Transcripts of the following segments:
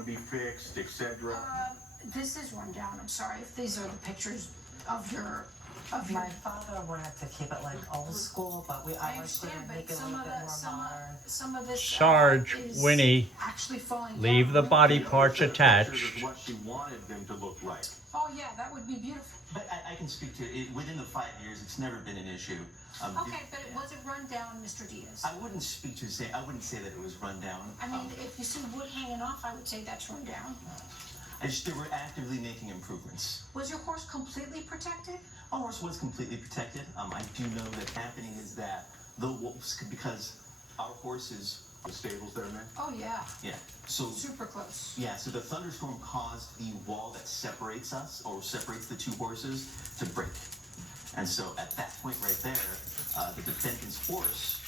to be fixed, etc.? This is run down. I'm sorry if these are the pictures of your. My father wanted to keep it like old school, but I always did make it a little bit more modern. Some of this Sarge, Winnie, actually falling leave down. the body parts attached. This is what she wanted them to look like. Oh yeah, that would be beautiful. But I can speak to it. Within the 5 years, it's never been an issue. Okay, but it wasn't run down, Mr. Diaz. I wouldn't say that it was run down. I mean, if you see wood hanging off, I would say that's run down. They were actively making improvements. Was your horse completely protected? Our horse was completely protected. I do know that happening is that the wolves, because our horses. The stables there, man? Oh yeah. Yeah. So super close. Yeah. So the thunderstorm caused the wall that separates us, or separates the two horses, to break. And so at that point right there, the defendant's horse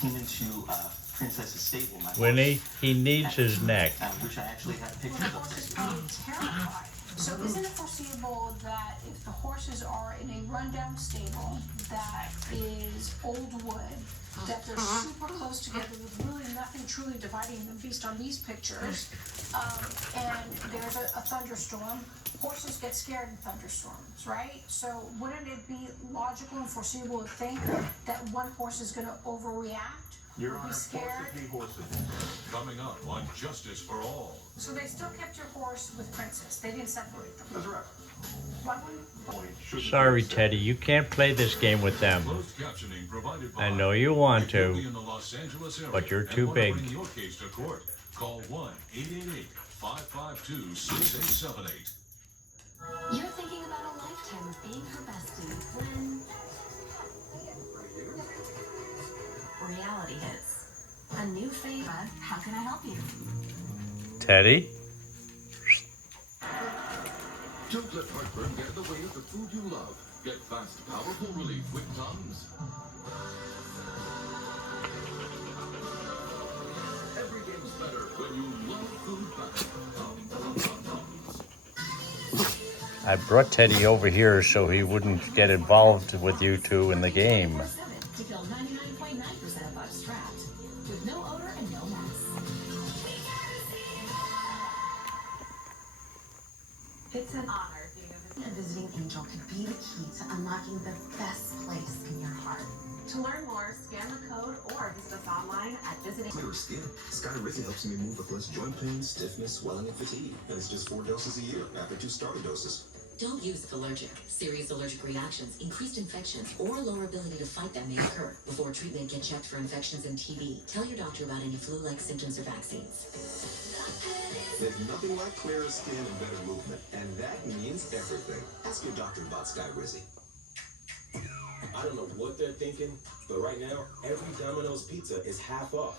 came into Princess's stable. Winnie, he needs his neck. Which I actually have pictures of. The horse is probably terrified. So isn't it foreseeable that if the horses are in a rundown stable that is old wood, that they're super close together with really nothing truly dividing them based on these pictures, and there's a thunderstorm, horses get scared in thunderstorms, right? So wouldn't it be logical and foreseeable to think that one horse is going to overreact? Your Honor, scared? horses. Coming up on Justice for All. So they still kept your horse with Princess. They didn't separate them. That's right. Sorry, Teddy, you can't play this game with them. I know you want to, but you're too big. Your case to court. Call 1-888-552-6878. You're thinking about a lifetime of being her bestie when reality hits. A new favor. How can I help you? Teddy? Don't let heartburn get in the way of the food you love. Get fast, powerful relief with Tums. Every game's better when you love food better. Tums. I brought Teddy over here so he wouldn't get involved with you two in the game. To kill 99.9% of bugs trapped, with no odor and no mess. It's an honor. A visiting angel could be the key to unlocking the best place in your heart. To learn more, scan the code or visit us online at visiting. Clear skin. Skyrizi helps me move with less joint pain, stiffness, swelling, and fatigue. And it's just 4 doses a year after 2 starter doses. Don't use if allergic. Serious allergic reactions, increased infections, or lower ability to fight them may occur. Before treatment, get checked for infections and TB. Tell your doctor about any flu-like symptoms or vaccines. There's nothing like clearer skin and better movement, and that means everything. Ask your doctor about Skyrizi. I don't know what they're thinking, but right now, every Domino's pizza is half off.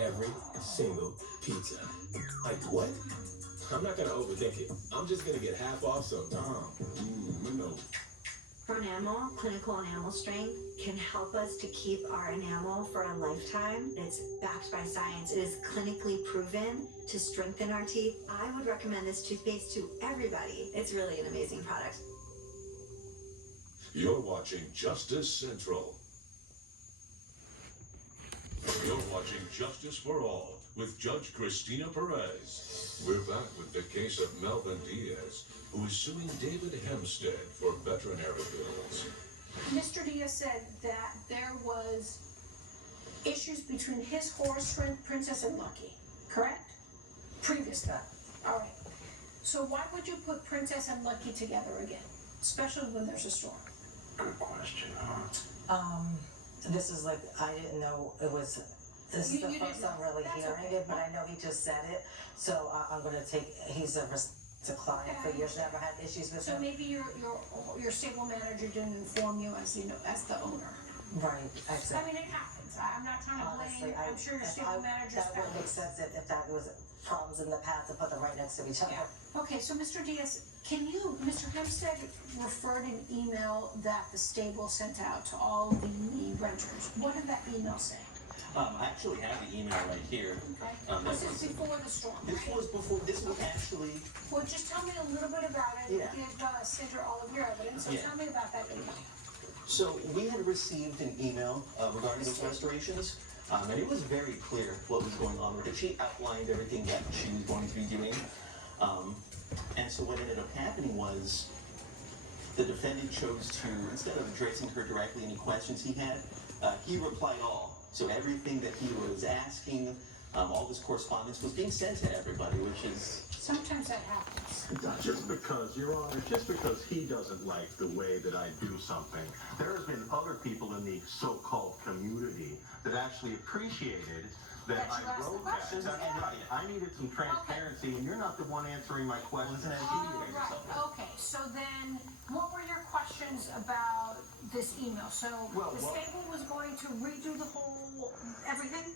Every single pizza. Like what? I'm not gonna overthink it. I'm just gonna get half off, so no. For an animal, clinical enamel strength can help us to keep our enamel for a lifetime. It's backed by science. It is clinically proven to strengthen our teeth. I would recommend this toothpaste to everybody. It's really an amazing product. You're watching Justice Central. You're watching Justice for All with Judge Christina Perez. We're back with the case of Melvin Diaz, who is suing David Hempstead for veterinary bills. Mr. Diaz said that there was issues between his horse, Princess, and Lucky, correct? Previous that. All right. So why would you put Princess and Lucky together again, especially when there's a storm? Good question, huh? This is like, I didn't know it was, this is the first I'm really hearing it, but I know he just said it, so I'm gonna take, he's a client for years, never had issues with him. So maybe your stable manager didn't inform you as the owner. Right, exactly. I mean, it happens. I'm not trying to blame. I'm sure your stable manager. That would make sense if that was problems in the past to put them right next to each other. Yeah. Okay, so Mr. Diaz, Mr. Hempstead referred an email that the stable sent out to all the renters. What did that email say? I actually have the email right here. Okay. This is before the storm, This was before, this was actually... Well, just tell me a little bit about it. Yeah. Give Cinder all of your evidence. So tell me about that email. So we had received an email regarding those restorations. And it was very clear what was going on with it. She outlined everything that she was going to be doing. And so what ended up happening was the defendant chose to, instead of addressing her directly any questions he had, he replied all. So everything that he was asking, all this correspondence was being sent to everybody, which is... Sometimes that happens. Just because, Your Honor, just because he doesn't like the way that I do something, there has been other people in the so-called community that actually appreciated that That you I asked the wrote that. questions, I needed some transparency, and you're not the one answering my questions. Okay, so then, what were your questions about this email? So, the stable was going to redo the whole, everything?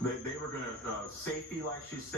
They were going to, safety, like she said.